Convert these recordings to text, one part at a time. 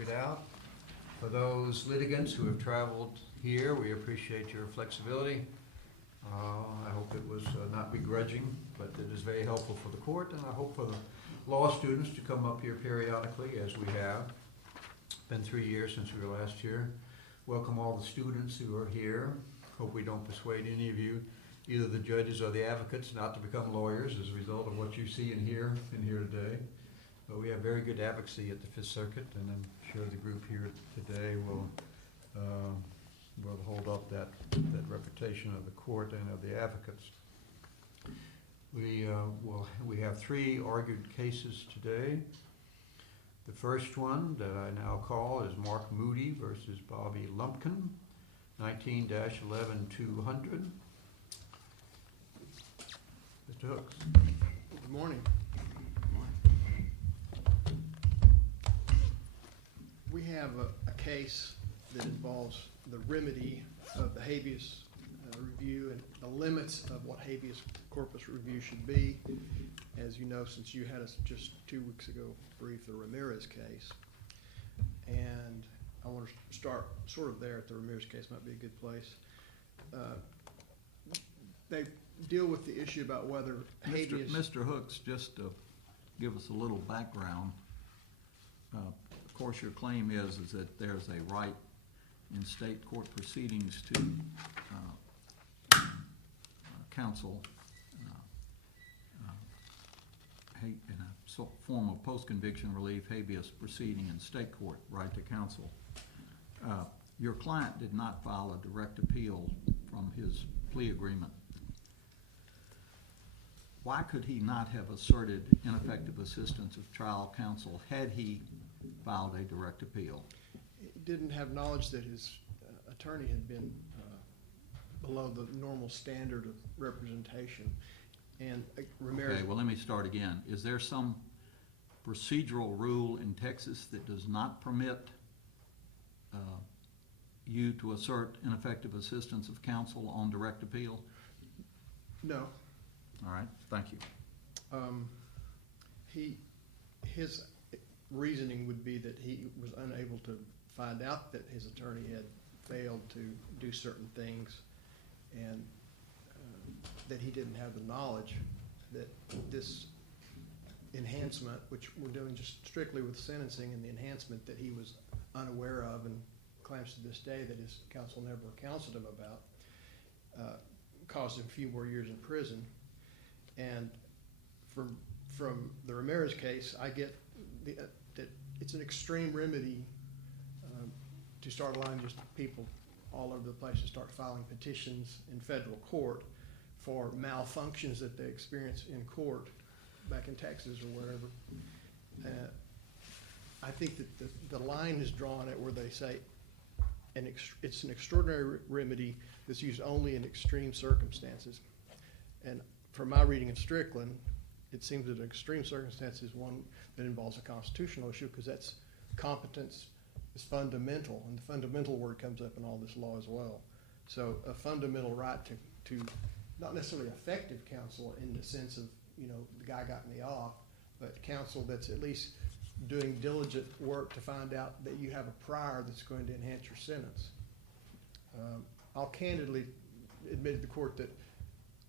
figured out. For those litigants who have traveled here, we appreciate your flexibility. I hope it was not begrudging, but it is very helpful for the court, and I hope for the law students to come up here periodically, as we have. It's been 3 years since we were last here. Welcome all the students who are here. Hope we don't persuade any of you, either the judges or the advocates, not to become lawyers as a result of what you see and hear today. But we have very good advocacy at the Fifth Circuit, and I'm sure the group here today will hold up that reputation of the court and of the advocates. We have 3 argued cases today. The first one that I now call is Mark Moody versus Bobby Lumpkin, 19-11-200. Mr. Hooks. Good morning. We have a case that involves the remedy of the habeas review and the limits of what habeas corpus review should be. As you know, since you had us just 2 weeks ago brief the Ramirez case, and I want to start sort of there at the Ramirez case, might be a good place. They deal with the issue about whether habeas... Mr. Hooks, just to give us a little background, of course your claim is that there's a right in state court proceedings to counsel in a form of post-conviction relief habeas proceeding in state court, right to counsel. Your client did not file a direct appeal from his plea agreement. Why could he not have asserted ineffective assistance of trial counsel had he filed a direct appeal? He didn't have knowledge that his attorney had been below the normal standard of representation. And Ramirez... Okay, well, let me start again. Is there some procedural rule in Texas that does not permit you to assert ineffective assistance of counsel on direct appeal? No. All right, thank you. His reasoning would be that he was unable to find out that his attorney had failed to do certain things, and that he didn't have the knowledge that this enhancement, which we're doing just strictly with sentencing, and the enhancement that he was unaware of and claims to this day that his counsel never counseled him about, caused him a few more years in prison. And from the Ramirez case, I get that it's an extreme remedy to start allowing just people all over the place to start filing petitions in federal court for malfunctions that they experience in court back in Texas or wherever. I think that the line is drawn at where they say it's an extraordinary remedy that's used only in extreme circumstances. And from my reading of Strickland, it seems that an extreme circumstance is one that involves a constitutional issue, because that's competence is fundamental, and the fundamental word comes up in all this law as well. So a fundamental right to not necessarily effective counsel in the sense of, the guy got me off, but counsel that's at least doing diligent work to find out that you have a prior that's going to enhance your sentence. I'll candidly admit to the court that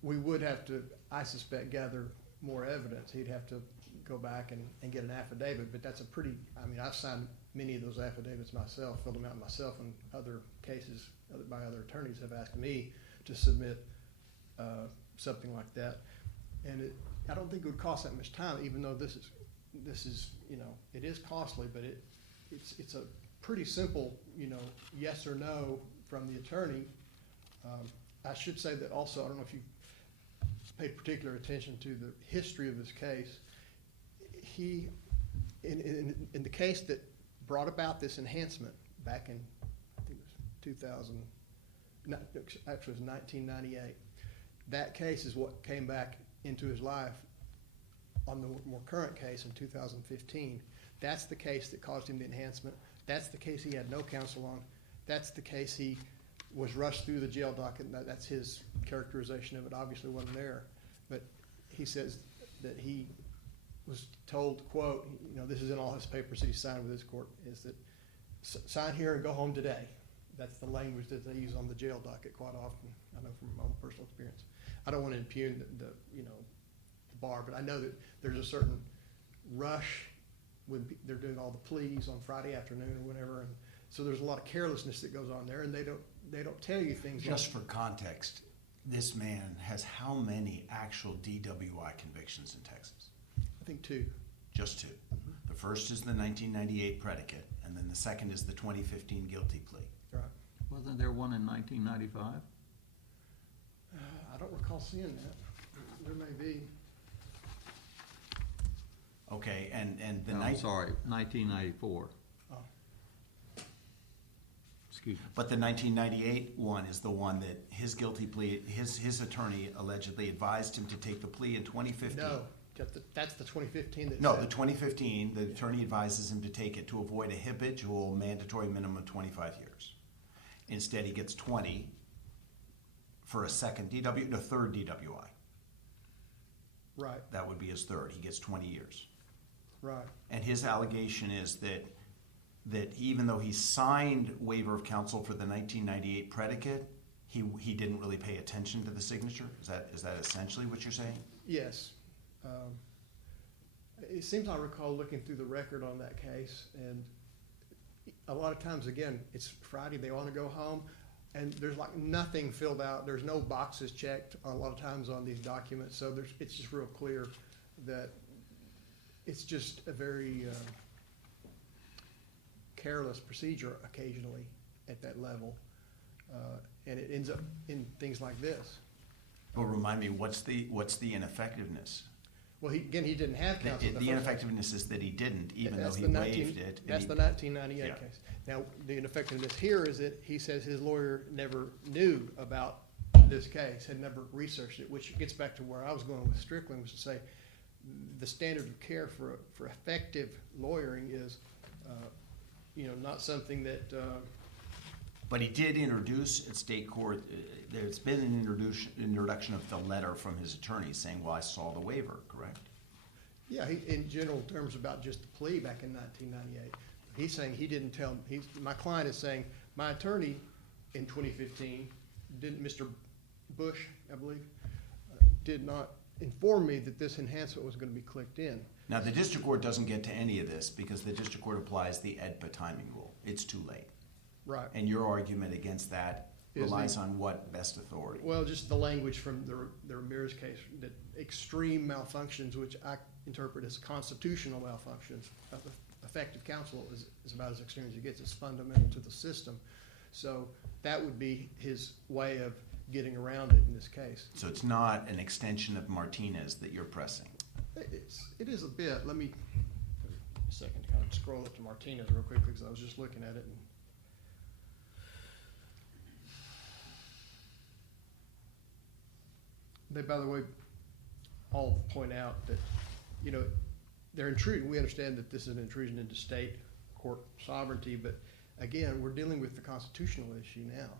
we would have to, I suspect, gather more evidence. He'd have to go back and get an affidavit, but that's I've signed many of those affidavits myself, filled them out myself, and other cases by other attorneys have asked me to submit something like that. And I don't think it would cost that much time, even though this is it is costly, but it's a pretty simple, yes or no from the attorney. I should say that also, I don't know if you paid particular attention to the history of this case. He, in the case that brought about this enhancement back in, I think it was 1998, that case is what came back into his life on the more current case in 2015. That's the case that caused him the enhancement. That's the case he had no counsel on. That's the case he was rushed through the jail docket. That's his characterization of it. Obviously wasn't there. But he says that he was told, quote, this is in all his papers that he signed with his court, is that sign here and go home today. That's the language that they use on the jail docket quite often. I know from my own personal experience. I don't want to impugn the bar, but I know that there's a certain rush when they're doing all the pleas on Friday afternoon or whatever, and so there's a lot of carelessness that goes on there, and they don't tell you things. Just for context, this man has how many actual DWI convictions in Texas? I think 2. Just 2. The first is the 1998 predicate, and then the second is the 2015 guilty plea. Right. Wasn't there one in 1995? I don't recall seeing that. There may be. Okay, and the No, I'm night, sorry, 1994. Oh. Excuse me. but the 1998 one is the one that his guilty plea, his attorney allegedly advised him to take the plea in 2015. No, that's the 2015 that. No, said- the 2015, the attorney advises him to take it to avoid a habitual mandatory minimum of 25 years. Instead, he gets 20 for a third DWI. Right, That would be his third. He gets 20 years. right. And his allegation is that even though he signed waiver of counsel for the 1998 predicate, he didn't really pay attention to the signature. Is that essentially what you're saying? Yes. It seems I recall looking through the record on that case, and a lot of times, again, it's Friday, they want to go home, and there's like nothing filled out. There's no boxes checked a lot of times on these documents, so it's just real clear that it's just a very careless procedure occasionally at that level, and it ends up in things like this. Well, remind me, what's the ineffectiveness? Well, he didn't have counsel. The first time. ineffectiveness is that he didn't, even though That's he the 19 waived it. and That's he- the 1998 Yeah. case. Now, the ineffectiveness here is that he says his lawyer never knew about this case, had never researched it, which gets back to where I was going with Strickland, was to say the standard of care for effective lawyering is, not something that, But he did introduce at state court, there's been an introduction of the letter from his attorney saying, well, I saw the waiver, correct? yeah, in general terms about just the plea back in 1998. He's saying he didn't tell, my client is saying, my attorney in 2015, Mr. Bush, I believe, did not inform me that this enhancement was going to be clicked in. Now, the district court doesn't get to any of this because the district court applies the AEDPA timing rule. It's too late. Right. And your argument against that Is relies on what best authority? Well, just the language from the Ramirez case, that extreme malfunctions, which I interpret as constitutional malfunctions, effective counsel is about as extreme as it gets. It's fundamental to the system. So that would be his way of getting around it in this case. So it's not an extension of Martinez that you're pressing? It is a bit. Let me, a second, kind of scroll up to Martinez real quickly, because I was just looking at it. And they, by the way, all point out that, they're intruding. We understand that this is an intrusion into state court sovereignty, but again, we're dealing with the constitutional issue now.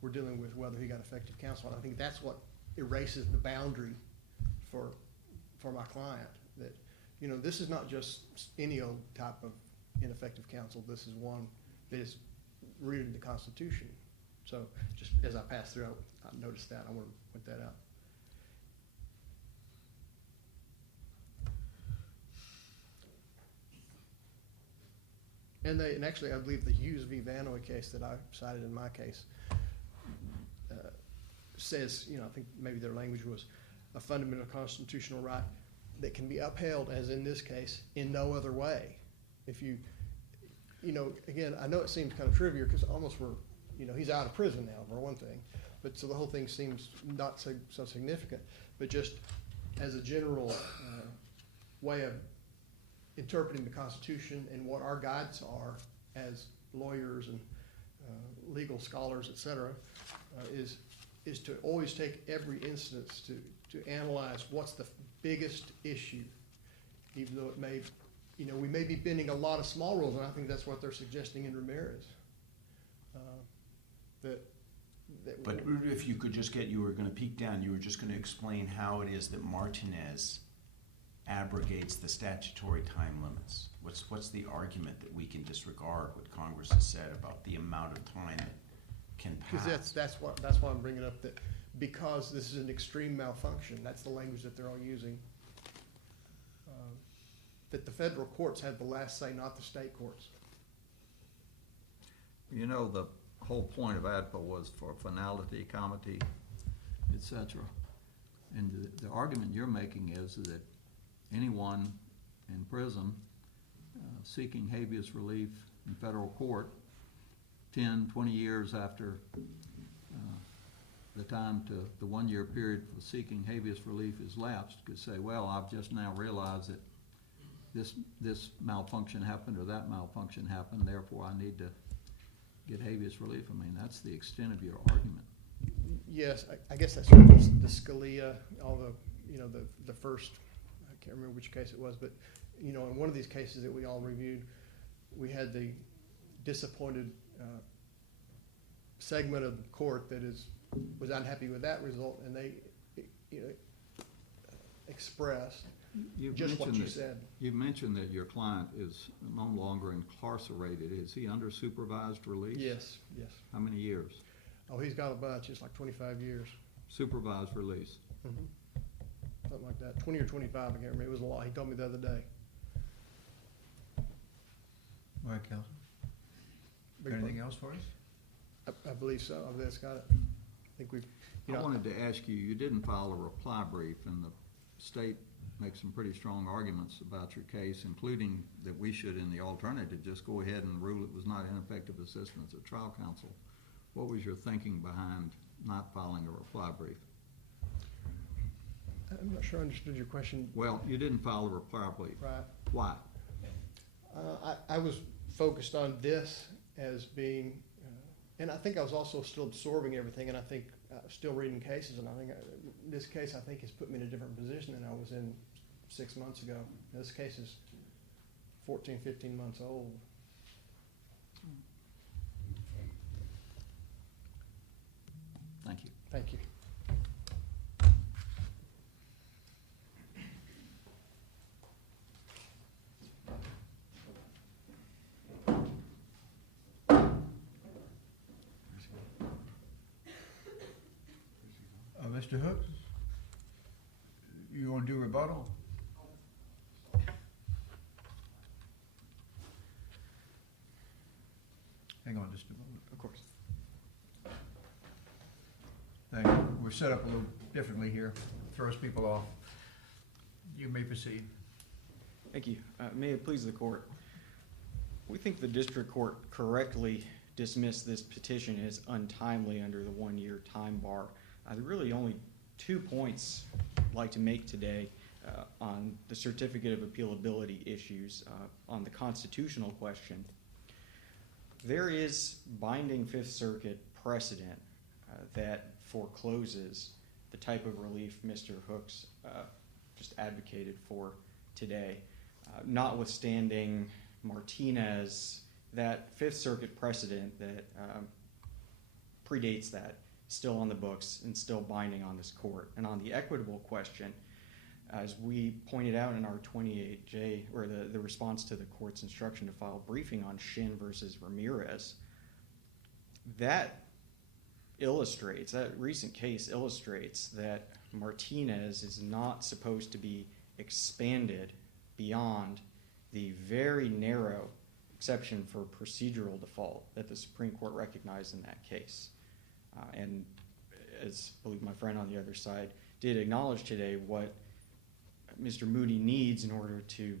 We're dealing with whether he got effective counsel, and I think that's what erases the boundary for my client. That, this is not just any old type of ineffective counsel. This is one that is rooted in the Constitution. So just as I passed through, I noticed that. I want to point that out. And actually, I believe the Hughes v. Vanoy case that I cited in my case says, I think maybe their language was a fundamental constitutional right that can be upheld, as in this case, in no other way. If you, again, I know it seems kind of trivial because almost he's out of prison now, for one thing. But so the whole thing seems not so significant. But just as a general way of interpreting the Constitution and what our guides are as lawyers and legal scholars, et cetera, is to always take every instance to analyze what's the biggest issue, even though it may, we may be bending a lot of small rules, and I think that's what they're suggesting in Ramirez. But if you could just you were going to peek down, you were just going to explain how it is that Martinez abrogates the statutory time limits? What's the argument that we can disregard what Congress has said about the amount of time that can pass? Because that's why I'm bringing up that, because this is an extreme malfunction, that's the language that they're all using. That the federal courts have the last say, not the state courts. You know, the whole point of ADPA was for finality, comity, et cetera. And the argument you're making is that anyone in prison seeking habeas relief in federal court 10, 20 years after the time to the 1 year period for seeking habeas relief is lapsed could say, well, I've just now realized that this malfunction happened or that malfunction happened, therefore I need to get habeas relief. I mean, that's the extent of your argument. Yes, I guess that's sort of the Scalia, all the first, I can't remember which case it was, but, in one of these cases that we all reviewed, we had the disappointed segment of the court that was unhappy with that result, and they, expressed just what you said. You mentioned that your client is no longer incarcerated. Is he under supervised release? Yes. How many years? Oh, he's got a bunch. It's like 25 years. Supervised release. Mm-hmm. Something like that. 20 or 25, I can't remember. It was a lot. He told me the other day. All right, Counsel. Anything else for us? I believe so. That's got it. I think we've, I wanted to ask you, you didn't file a reply brief, and the state makes some pretty strong arguments about your case, including that we should, in the alternative, just go ahead and rule it was not ineffective assistance of trial counsel. What was your thinking behind not filing a reply brief? I'm not sure I understood your question. Well, you didn't file a reply brief. Right. Why? I was focused on this as being, and I think I was also still absorbing everything, and I think still reading cases, and I think this case, I think, has put me in a different position than I was in 6 months ago. This case is 14, 15 months old. Thank you. Thank you. Mr. Hooks, you want to do rebuttal? Hang on just a moment. Of course. Thank you. We're set up a little differently here. Throws people off. You may proceed. Thank you. May it please the court. We think the district court correctly dismissed this petition as untimely under the 1 year time bar. There are really only 2 points I'd like to make today on the certificate of appealability issues. On the constitutional question, there is binding Fifth Circuit precedent that forecloses the type of relief Mr. Hooks just advocated for today. Notwithstanding Martinez, that Fifth Circuit precedent that predates that, still on the books and still binding on this court. And on the equitable question, as we pointed out in our 28J, or the response to the court's instruction to file briefing on Shin versus Ramirez, that recent case illustrates that Martinez is not supposed to be expanded beyond the very narrow exception for procedural default that the Supreme Court recognized in that case. And as I believe my friend on the other side did acknowledge today, what Mr. Moody needs in order to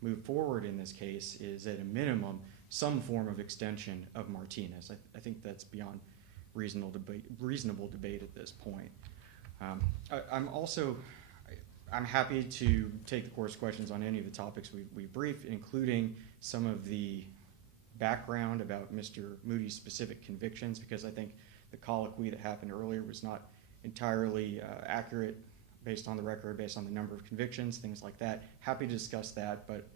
move forward in this case is, at a minimum, some form of extension of Martinez. I think that's beyond reasonable debate at this point. I'm happy to take the court's questions on any of the topics we briefed, including some of the background about Mr. Moody's specific convictions, because I think the colloquy that happened earlier was not entirely accurate based on the record, based on the number of convictions, things like that. Happy to discuss that, but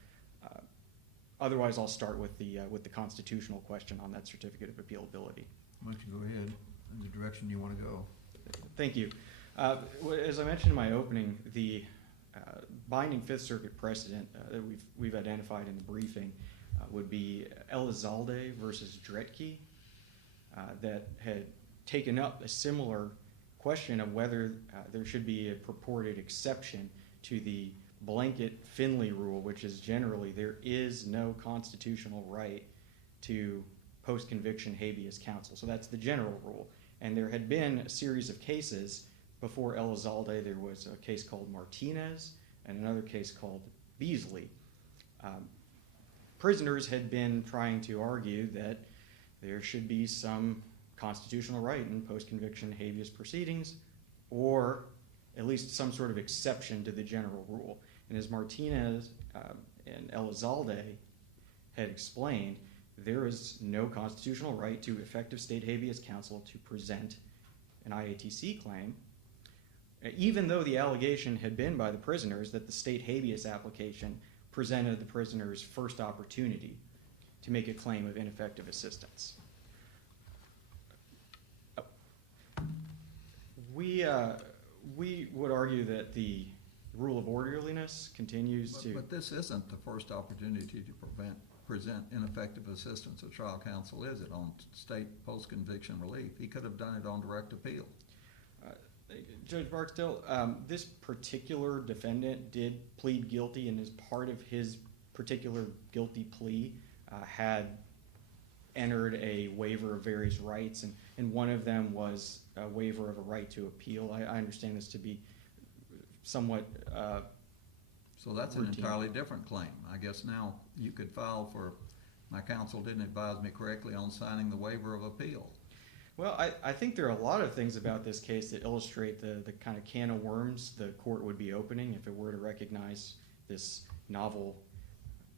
otherwise I'll start with the constitutional question on that certificate of appealability. Why don't you go ahead in the direction you want to go? Thank you. As I mentioned in my opening, the binding Fifth Circuit precedent that we've identified in the briefing would be Elizalde versus Dretke, that had taken up a similar question of whether there should be a purported exception to the blanket Finley rule, which is generally there is no constitutional right to post-conviction habeas counsel. So that's the general rule. And there had been a series of cases before Elizalde. There was a case called Martinez and another case called Beasley. Prisoners had been trying to argue that there should be some constitutional right in post-conviction habeas proceedings, or at least some sort of exception to the general rule. And as Martinez and Elizalde had explained, there is no constitutional right to effective state habeas counsel to present an IATC claim, even though the allegation had been by the prisoners that the state habeas application presented the prisoner's first opportunity to make a claim of ineffective assistance. We would argue that the rule of orderliness continues to... But this isn't the first opportunity to present ineffective assistance of trial counsel, is it, on state post-conviction relief? He could have done it on direct appeal. Judge Barksdale, this particular defendant did plead guilty, and as part of his particular guilty plea had entered a waiver of various rights, and one of them was a waiver of a right to appeal. I understand this to be somewhat So that's routine. an entirely different claim. I guess now you could file for, my counsel didn't advise me correctly on signing the waiver of appeal. Well, I think there are a lot of things about this case that illustrate the kind of can of worms the court would be opening if it were to recognize this novel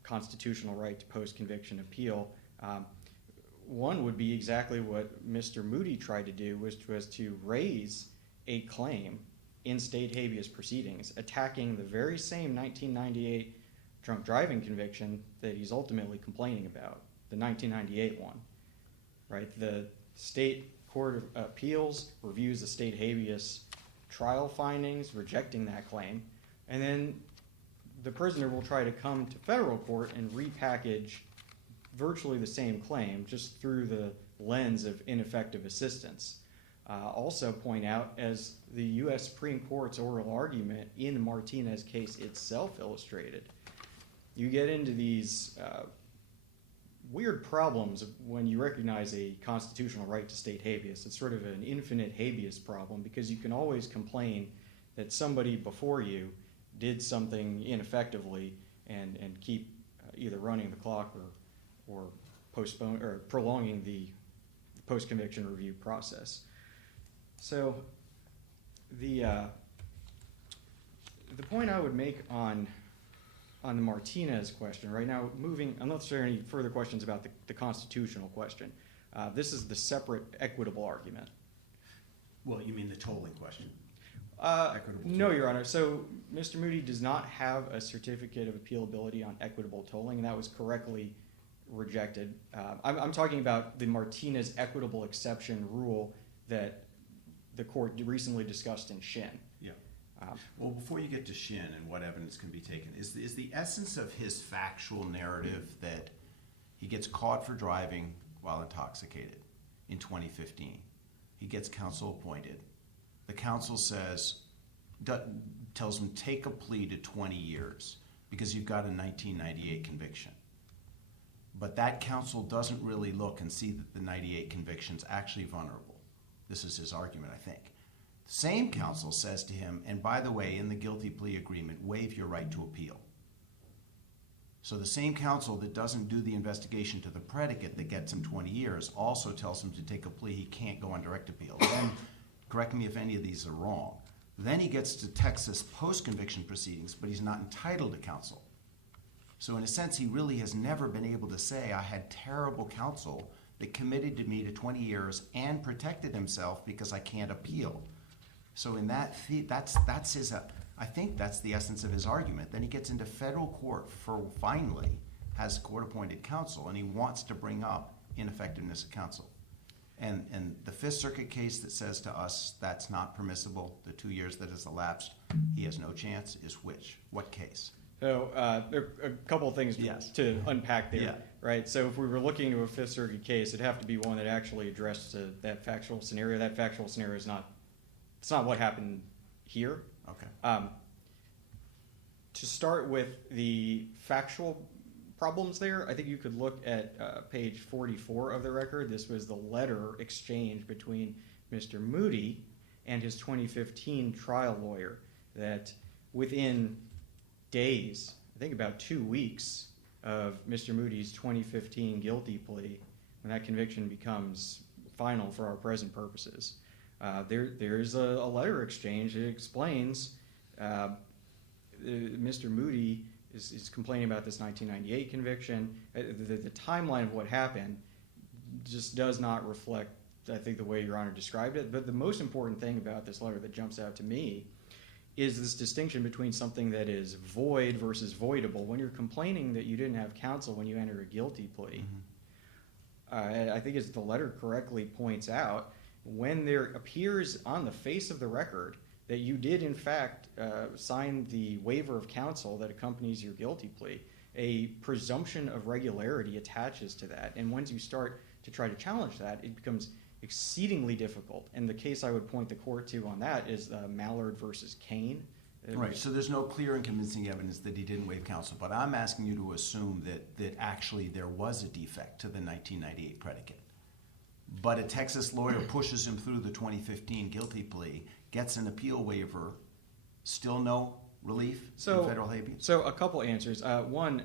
constitutional right to post-conviction appeal. One would be exactly what Mr. Moody tried to do, was to raise a claim in state habeas proceedings, attacking the very same 1998 drunk driving conviction that he's ultimately complaining about, the 1998 one, right? The State Court of Appeals reviews the state habeas trial findings, rejecting that claim, and then the prisoner will try to come to federal court and repackage virtually the same claim, just through the lens of ineffective assistance. Also point out, as the U.S. Supreme Court's oral argument in the Martinez case itself illustrated, you get into these weird problems when you recognize a constitutional right to state habeas. It's sort of an infinite habeas problem, because you can always complain that somebody before you did something ineffectively and keep either running the clock or postpone or prolonging the post-conviction review process. So the point I would make on the Martinez question right now, unless there are any further questions about the constitutional question, this is the separate equitable argument. Well, you mean the tolling question? No, Your Honor. So Mr. Moody does not have a certificate of appealability on equitable tolling, and that was correctly rejected. I'm talking about the Martinez equitable exception rule that the court recently discussed in Shin. Yeah. Well, before you get to Shin and what evidence can be taken, is the essence of his factual narrative that he gets caught for driving while intoxicated in 2015. He gets counsel appointed. The counsel tells him, take a plea to 20 years because you've got a 1998 conviction. But that counsel doesn't really look and see that the 98 conviction's actually vulnerable. This is his argument, I think. The same counsel says to him, and by the way, in the guilty plea agreement, waive your right to appeal. So the same counsel that doesn't do the investigation to the predicate that gets him 20 years also tells him to take a plea he can't go on direct appeal. Then, correct me if any of these are wrong, then he gets to Texas post-conviction proceedings, but he's not entitled to counsel. So in a sense, he really has never been able to say, I had terrible counsel that committed me to 20 years and protected himself because I can't appeal. So in that's his, I think that's the essence of his argument. Then he gets into federal court finally has court-appointed counsel, and he wants to bring up ineffectiveness of counsel. And the Fifth Circuit case that says to us that's not permissible, the 2 years that has elapsed, he has no chance, is which? What case? So there are a couple of things Yes. to unpack there, Yeah. right? So if we were looking into a Fifth Circuit case, it'd have to be one that actually addressed that factual scenario. That factual scenario is not, it's not what happened here. Okay. To start with the factual problems there, I think you could look at page 44 of the record. This was the letter exchange between Mr. Moody and his 2015 trial lawyer that within days, I think about 2 weeks of Mr. Moody's 2015 guilty plea, when that conviction becomes final for our present purposes, there's a letter exchange that explains Mr. Moody is complaining about this 1998 conviction. The timeline of what happened just does not reflect, I think, the way Your Honor described it. But the most important thing about this letter that jumps out to me is this distinction between something that is void versus voidable. When you're complaining that you didn't have counsel when you enter a guilty plea, I think as the letter correctly points out, when there appears on the face of the record that you did in fact sign the waiver of counsel that accompanies your guilty plea, a presumption of regularity attaches to that. And once you start to try to challenge that, it becomes exceedingly difficult. And the case I would point the court to on that is Mallard versus Kane. Right, so there's no clear and convincing evidence that he didn't waive counsel, but I'm asking you to assume that actually there was a defect to the 1998 predicate. But a Texas lawyer pushes him through the 2015 guilty plea, gets an appeal waiver, still no relief in federal habeas? So a couple answers. One,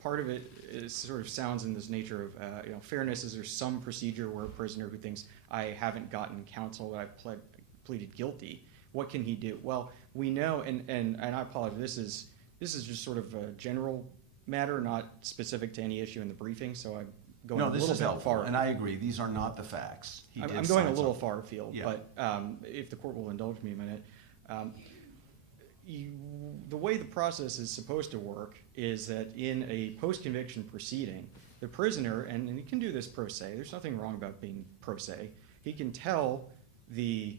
part of it is sort of sounds in this nature of, fairness. Is there some procedure where a prisoner who thinks I haven't gotten counsel, I've pleaded guilty, what can he do? Well, we know, and I apologize, this is just sort of a general matter, not specific to any issue in the briefing, so I'm going a little bit far. And I agree, these are not the facts. I'm going a little far afield, yeah. But if the court will indulge me a minute, the way the process is supposed to work is that in a post-conviction proceeding, the prisoner, and he can do this pro se, there's nothing wrong about being pro se, he can tell the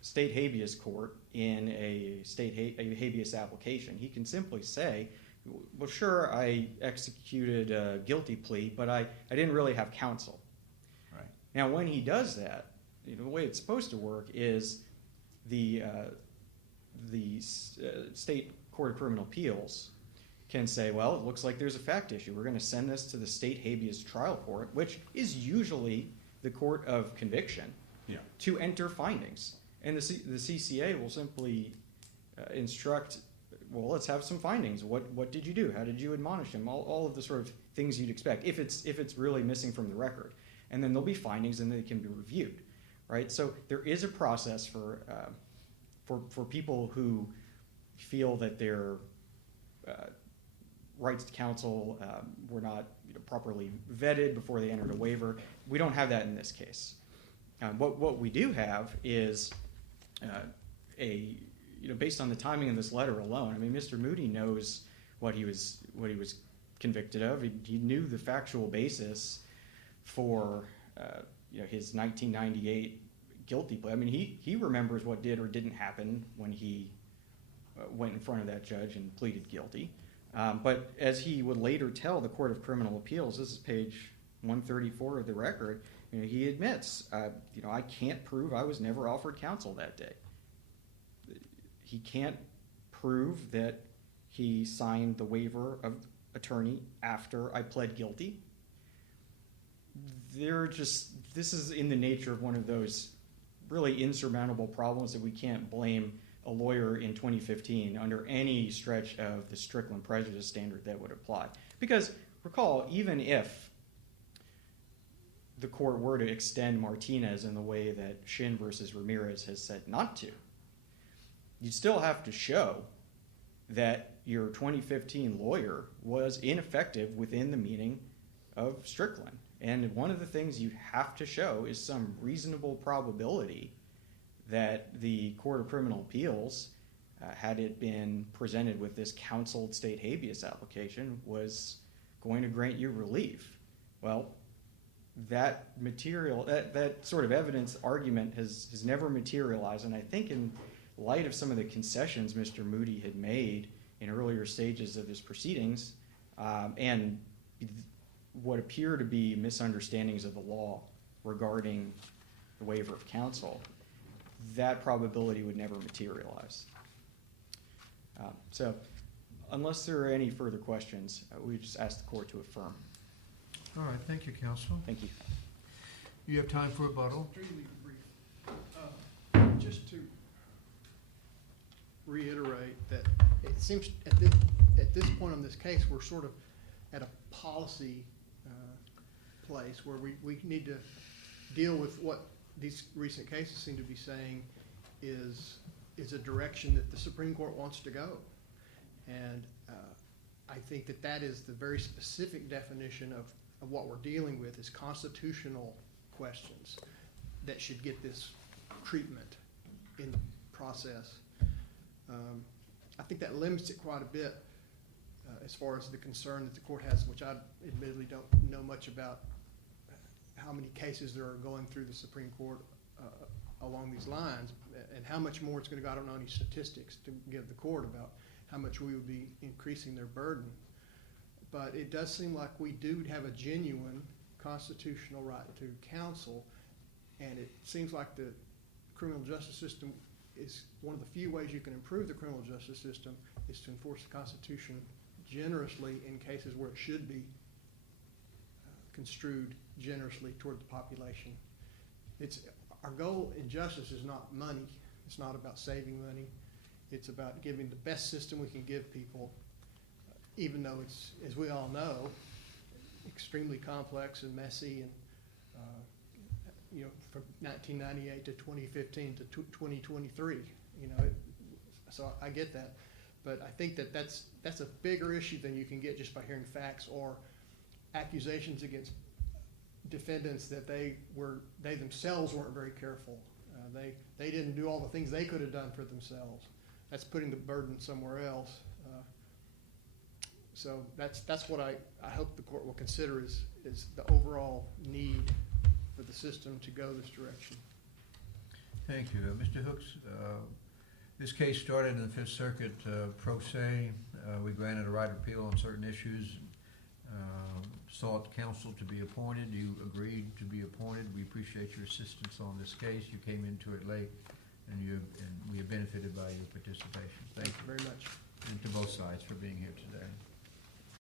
state habeas court in a habeas application, he can simply say, well, sure, I executed a guilty plea, but I didn't really have counsel. Right. Now, when he does that, the way it's supposed to work is the state court of criminal appeals can say, well, it looks like there's a fact issue. We're going to send this to the state habeas trial court, which is usually the court of conviction, to enter findings. And the CCA will simply instruct, well, let's have some findings. What did you do? How did you admonish him? All of the sort of things you'd expect if it's really missing from the record. And then there'll be findings and they can be reviewed, right? So there is a process for people who feel that their rights to counsel were not properly vetted before they entered a waiver. We don't have that in this case. What we do have is based on the timing of this letter alone. I mean, Mr. Moody knows what he was convicted of. He knew the factual basis for his 1998 guilty plea. I mean, he remembers what did or didn't happen when he went in front of that judge and pleaded guilty. But as he would later tell the Court of Criminal Appeals, this is page 134 of the record, he admits, I can't prove I was never offered counsel that day. He can't prove that he signed the waiver of attorney after I pled guilty. This is in the nature of one of those really insurmountable problems that we can't blame a lawyer in 2015 under any stretch of the Strickland prejudice standard that would apply. Because recall, even if the court were to extend Martinez in the way that Shin versus Ramirez has said not to, you still have to show that your 2015 lawyer was ineffective within the meaning of Strickland. And one of the things you have to show is some reasonable probability that the Court of Criminal Appeals, had it been presented with this counseled state habeas application, was going to grant you relief. Well, that material, that sort of evidence argument has never materialized. And I think in light of some of the concessions Mr. Moody had made in earlier stages of his proceedings, and what appear to be misunderstandings of the law regarding the waiver of counsel, that probability would never materialize. So unless there are any further questions, we just ask the court to affirm. All right, thank you, counsel. Thank you. You have time for rebuttal? Extremely brief. Just to reiterate that it seems at this point on this case, we're sort of at a policy place where we need to deal with what these recent cases seem to be saying is a direction that the Supreme Court wants to go. And I think that is the very specific definition of what we're dealing with is constitutional questions that should get this treatment in the process. I think that limits it quite a bit as far as the concern that the court has, which I admittedly don't know much about how many cases there are going through the Supreme Court along these lines, and how much more it's going to go. I don't know any statistics to give the court about how much we would be increasing their burden. But it does seem like we do have a genuine constitutional right to counsel, and it seems like the criminal justice system is one of the few ways you can improve the criminal justice system is to enforce the Constitution generously in cases where it should be construed generously toward the population. Our goal in justice is not money. It's not about saving money. It's about giving the best system we can give people, even though it's, as we all know, extremely complex and messy, and from 1998 to 2015 to 2023, so I get that, but I think that's a bigger issue than you can get just by hearing facts or accusations against defendants that they themselves weren't very careful. They didn't do all the things they could have done for themselves. That's putting the burden somewhere else. So that's what I hope the court will consider is the overall need for the system to go this direction. Thank you. Mr. Hooks, this case started in the Fifth Circuit pro se. We granted a right of appeal on certain issues, sought counsel to be appointed. You agreed to be appointed. We appreciate your assistance on this case. You came into it late, and we have benefited by your participation. Thank you very much. And to both sides for being here today.